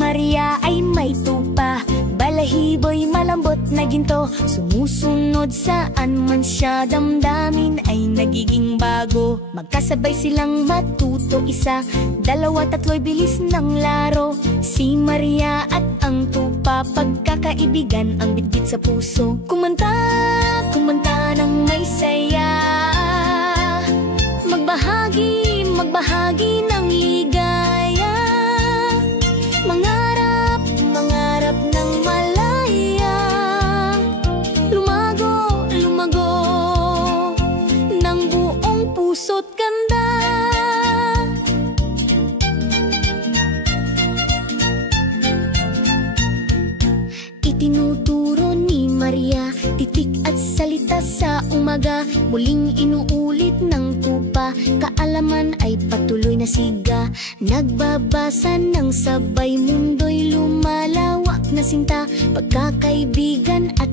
Maria ay may tupa, balahibo'y malambot na ginto. Sumusunod saan man siya, damdamin ay nagiging bago. Magkasabay silang matuto, isa, dalawa, tatlo'y bilis ng laro. Si Maria at ang tupa, pagkakaibigan ang bitbit sa puso. Kumanta, kumanta ng may saya, magbahagi, magbahagi ng ligaya. Mangarap, mangarap ng malaya, lumago, lumago ng buong puso't ganda. Itinuturo ni Maria titik at salita sa umaga, muling inuulit ng tupa, kaalaman ay patuloy na siga. Nagbabasa ng sabay, mundo'y lumalawak na sinta, pagkakaibigan at